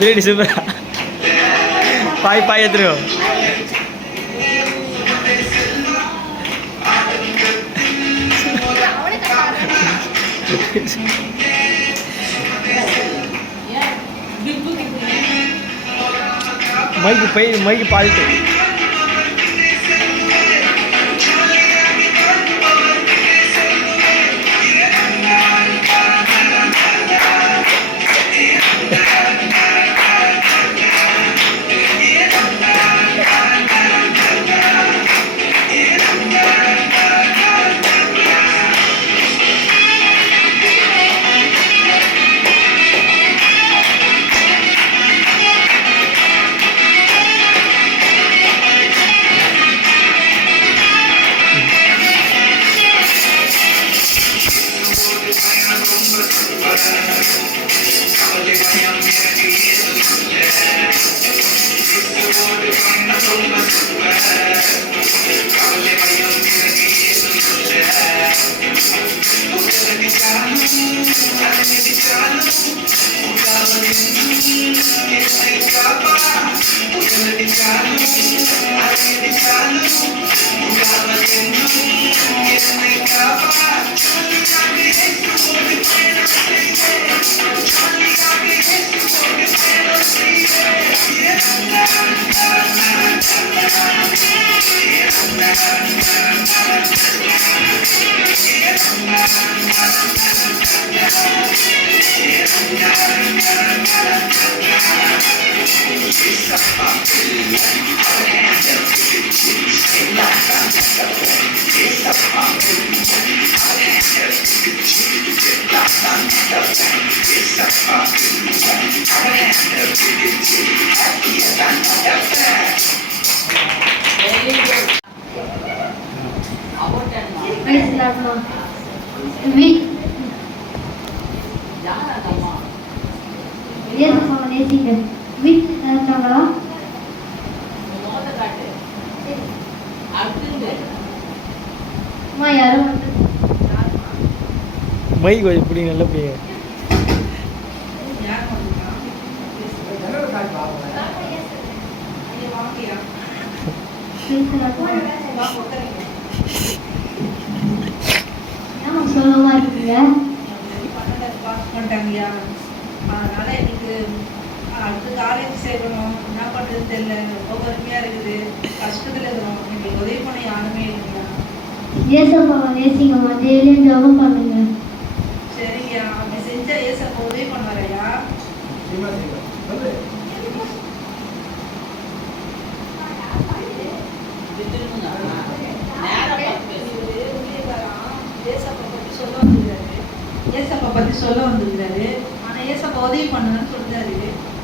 Beli di super. Pai terus. Mai palto. About பேசலாமா? வீட் ஏசப்பாவை நேசிங்க. வீட்டில் நினைச்சாங்களா? அம்மா யாரும் வந்து மை கொஞ்சம் பிடிங்க, நல்லா பிடிங்க. ஏமா சொல்லமா இருக்கீங்க? அதனால எனக்கு அடுத்து காலேஜ் சேர்க்கணும், என்ன பண்ணுறது தெரியல, ரொம்ப வறுமையாக இருக்குது, கஷ்டத்தில் இருக்கிறோம், எங்களுக்கு உதவி பண்ண யாருமே இல்லைங்களா. ஏசப்பாவை நேசிங்கம்மா, டெய்லியும் ஜெபம் பண்ணுங்க. சரிங்கய்யா, அப்படி செஞ்சா ஏசப்பா உதவி பண்ணுவாரையா? ஏசப்பா பற்றி சொல்ல வந்துருக்காரு. ஆனால் ஏசப்பா உதவி பண்ணுங்கன்னு சொல்றாரு.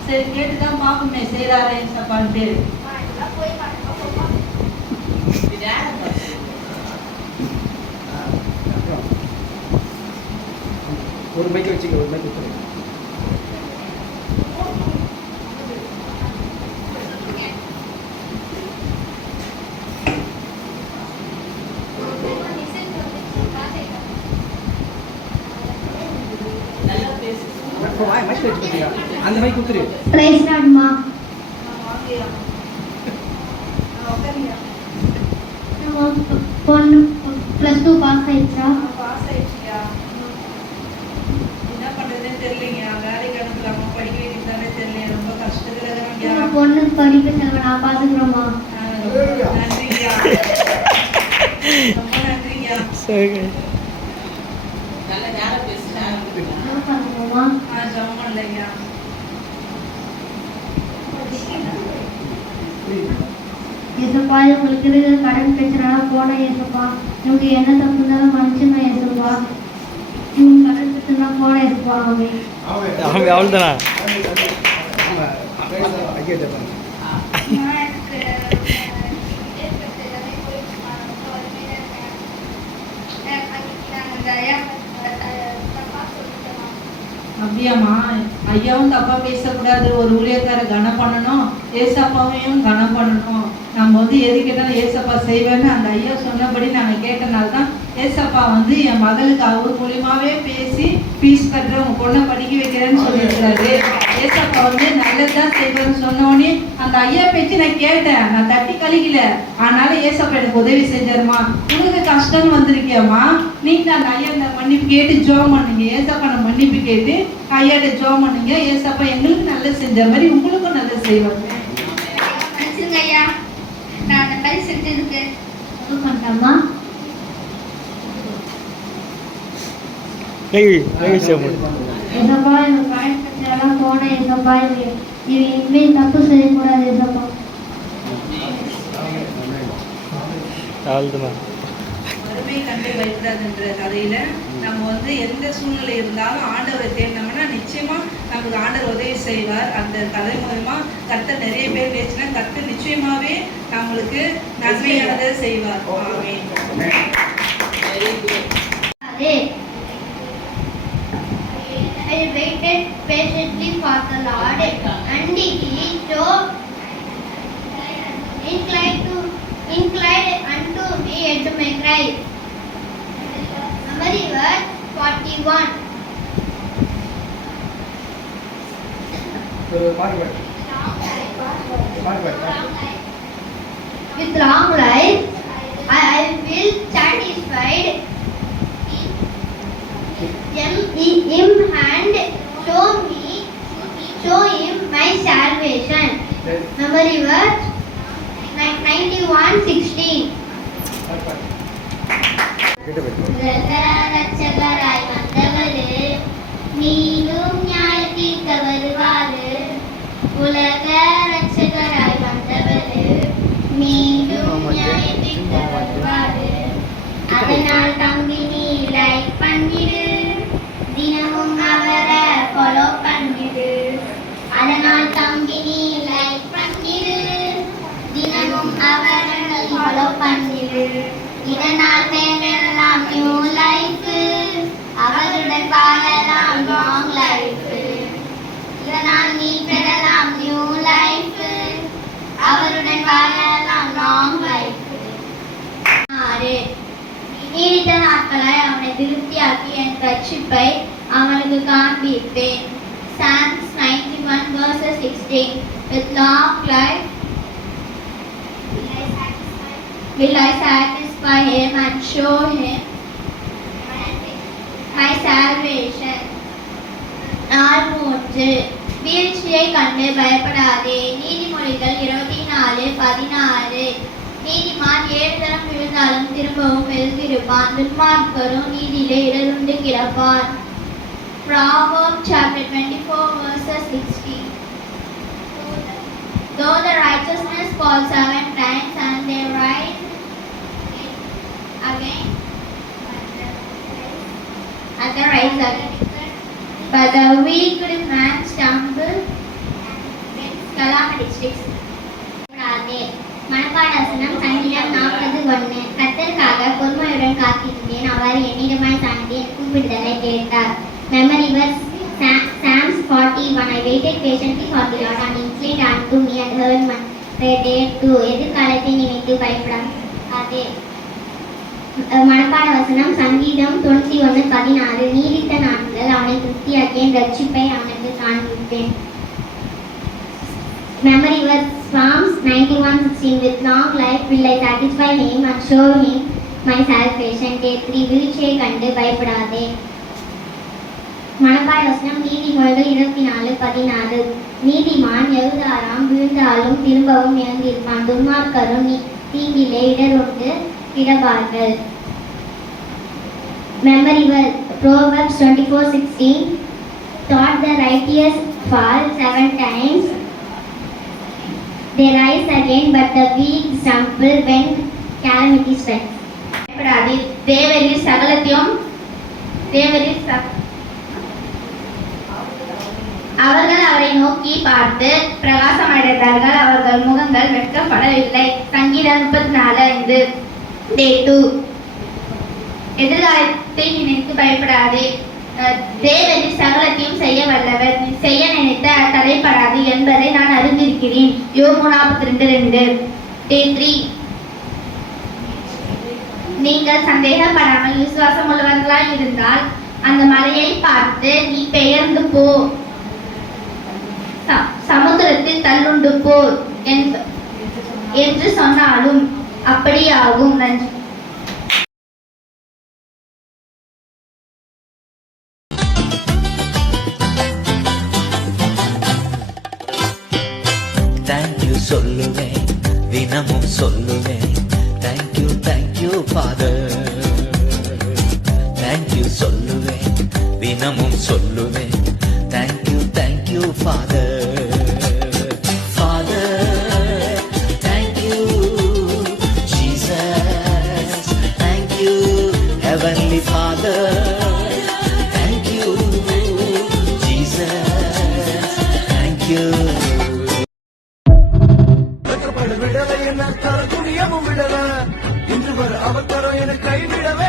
சரி கேட்டுதான் பார்ப்போமே, செய்யறாரா ஏசப்பான்ட்டு. ஒரு மைக்கு வச்சுக்க, ஒரு மைக்கு வச்சுக்க. அந்த மைக் குத்துரு. பிரைஸ் லார்ட்மா. பொண்ணு +2 பாஸ் ஆயிடுச்சா? பாஸ் ஆயிடுச்சியா? என்ன பண்றதுன்னு தெரியலைங்க. வேலைக்கு அனுப்பலாமா, படிக்க வைக்கிறதானே தெரியல, ரொம்ப கஷ்டத்துல இருக்கிறாங்க. பொண்ணு படிப்பு செலவு நான் பார்த்துக்கிறோம்மா. நன்றிங்கய்யா, ரொம்ப நன்றிங்கய்யா. சரி, நல்ல நேரம் பேசுறேன். பார்த்துக்கோமா. ஜெபம் பண்ணலைங்கய்யா. ஏசப்பா, உங்களுக்கு இருக்கிற கடன் பிரச்சனைலாம் போன ஏசப்பா, இவங்க என்ன தப்பு இருந்தாலும் மன்னிச்சுங்க ஏசப்பா. இவங்க கடன் பிரச்சனை போன ஏசப்பா. அவங்க அவ்வளோதானா? அப்படியாம்மா, ஐயாவும் தப்பா பேசக்கூடாது. ஒரு ஊழியக்கார கனம் பண்ணணும், ஏசப்பாவையும் கனம் பண்ணணும். நம்ம வந்து எது கேட்டாலும் ஏசப்பா செய்வேன்னு அந்த ஐயா சொன்னபடி நாங்கள் கேட்டனால தான் ஏசப்பா வந்து என் மகளுக்கு அவர் மூலியமாவே பேசி ஃபீஸ் கட்டுற உங்க பொண்ணை படிக்க வைக்கிறேன்னு சொல்லியிருக்கிறாரு. ஏசப்பா வந்து நல்லதுதான் செய்வேன்னு சொன்னோடனே அந்த ஐயா பேச்சு நான் கேட்டேன், நான் தட்டி கழிக்கல. அதனால ஏசப்பா எனக்கு உதவி செஞ்சாருமா. உங்களுக்கு கஷ்டம்னு வந்திருக்கியாம்மா, நீங்க அந்த ஐயா இந்த மன்னிப்பு கேட்டு ஜோம் பண்ணுங்க. ஏசப்பா நான் மன்னிப்பு கேட்டு ஐயாட்ட ஜோம் பண்ணுங்க. ஏசப்பா எங்களுக்கு நல்லது செஞ்ச மாதிரி உங்களுக்கும் நல்லது செய்வாங்க. ஐயா, நான் அந்த மாதிரி செஞ்சதுக்கு பண்ணலாமா? ஏசப்பா, இந்த கடன் பிரச்சனைலாம் போன ஏசப்பா, இது இனிமேல் தப்பு செய்யக்கூடாது ஏசப்பா. வறுமை கண்டு பயப்படாதுன்ற கதையில நம்ம வந்து எந்த சூழ்நிலை இருந்தாலும் ஆண்டவரை தேடினோம்னா நிச்சயமா நமக்கு ஆண்டவர் உதவி செய்வார். அந்த கதை மூலமா கர்த்தர் நிறைய பேர் பேசினா கர்த்தர் நிச்சயமாவே நம்மளுக்கு நன்மையானதை செய்வார். I waited patiently for the Lord, and He showed inclined unto me at my cry. Memory verse 41. With long life, I will satisfied him and show him my salvation. Memory verse 91:16. ரட்சகராய் வந்தவரு நீயும் நியாயத்தீர்க்க வருவாரு. உலக ரட்சகராய் வந்தவரு மீண்டும் நியாயத்தீர்க்க வருவாரு. அதனால் தம்பி நீ like பண்ணிடு, தினமும் அவரை ஃபாலோ பண்ணிடு. அதனால் தம்பி நீ லைக் பண்ணிடு, தினமும் அவரை ஃபாலோ பண்ணிடு. இதனால் தேவையெல்லாம் நியூ லைஃப், அவருடன் வாழலாம் லாங் லைஃப். இதனால் நீ பெறலாம் நியூ லைஃப், அவருடன் வாழலாம் லாங் லைஃப். 6. நீடித்த நாட்களாய் அவனை திருப்தியாக்கி என் ரட்சிப்பை அவனுக்கு காண்பிப்பேன். Psalms 91 verses 16. With long life will I satisfy him and show him my salvation. 3. வீழ்ச்சியை கண்டு பயப்படாதே. நீதிமொழிகள் 24:16. நீதிமான் 7 தரம் விழுந்தாலும் திரும்பவும் எழுந்திருப்பான், துன்மார்க்கரும் நீதியிலே இடருண்டு கிடப்பார். Proverbs chapter 24 verses 16. Though the righteousness fall 7 times and they rise again, but the wicked man stumble calamity sticks. மனப்பாட வசனம் சங்கீதம் 40:1. கர்த்தருக்காக பொறுமையுடன் காத்திருந்தேன், அவர் என்னிடமாய் சாய்ந்து என் கூப்பிடுதலை கேட்டார். Memory verse Psalms 41. I waited patiently for the Lord, and he inclined unto me and heard my prayer too. எதிர்காலத்தை நினைத்து பயப்படாதே. மனப்பாட வசனம் சங்கீதம் 91:16. நீடித்த நாட்கள் அவனை திருப்தியாக்கி என் ரட்சிப்பை அவனுக்கு காண்பிப்பேன். Memory verse Psalms 91:16. With long life will I satisfy him and show him my salvation. Day 3. வீழ்ச்சியை கண்டு பயப்படாதே. மனப்பாட வசனம் நீதிமொழிகள் 24:16. நீதிமான் எழுதாராம் விழுந்தாலும் திரும்பவும் எழுந்திருப்பான், துன்மார்க்கரும் தீங்கிலே இடருண்டு கிடப்பார்கள். Memory verse Proverbs 24:16. Thought the righteous fall 7 times, they rise again, but the weak stumble when calamity strikes. தேவரீர் சகலத்தையும் அவர்கள் அவரை நோக்கி பார்த்து பிரகாசமடைந்தார்கள், அவர்கள் முகங்கள் வெட்கப்படவில்லை. சங்கீதம் 34:5. Day 2. எதிர்காலத்தை நினைத்து பயப்படாதே. தேவரீர் சகலத்தையும் செய்ய வல்லவர், நீ செய்ய நினைத்த தடைப்படாது என்பதை நான் அறிந்திருக்கிறேன். யோபு 42:2. Day 3. நீங்கள் சந்தேகப்படாமல் விசுவாசம் உள்ளவர்களாய் இருந்தால் அந்த மலையை பார்த்து நீ பெயர்ந்து போ, சமுத்திரத்தில் தள்ளுண்டு போ என்று சொன்னாலும் அப்படியாகும். நன்றி. தேங்க்யூ சொல்லுவேன், தினமும் சொல்லுவேன். Thank you father. தேங்க்யூ சொல்லுவேன், தினமும் சொல்லுவேன். Thank you father. Father thank you, Jesus thank you, heavenly father thank you, Jesus thank you. விடலை என்ன தர துணியமும் விடல, இன்று வர அவர் தர என கைவிடவே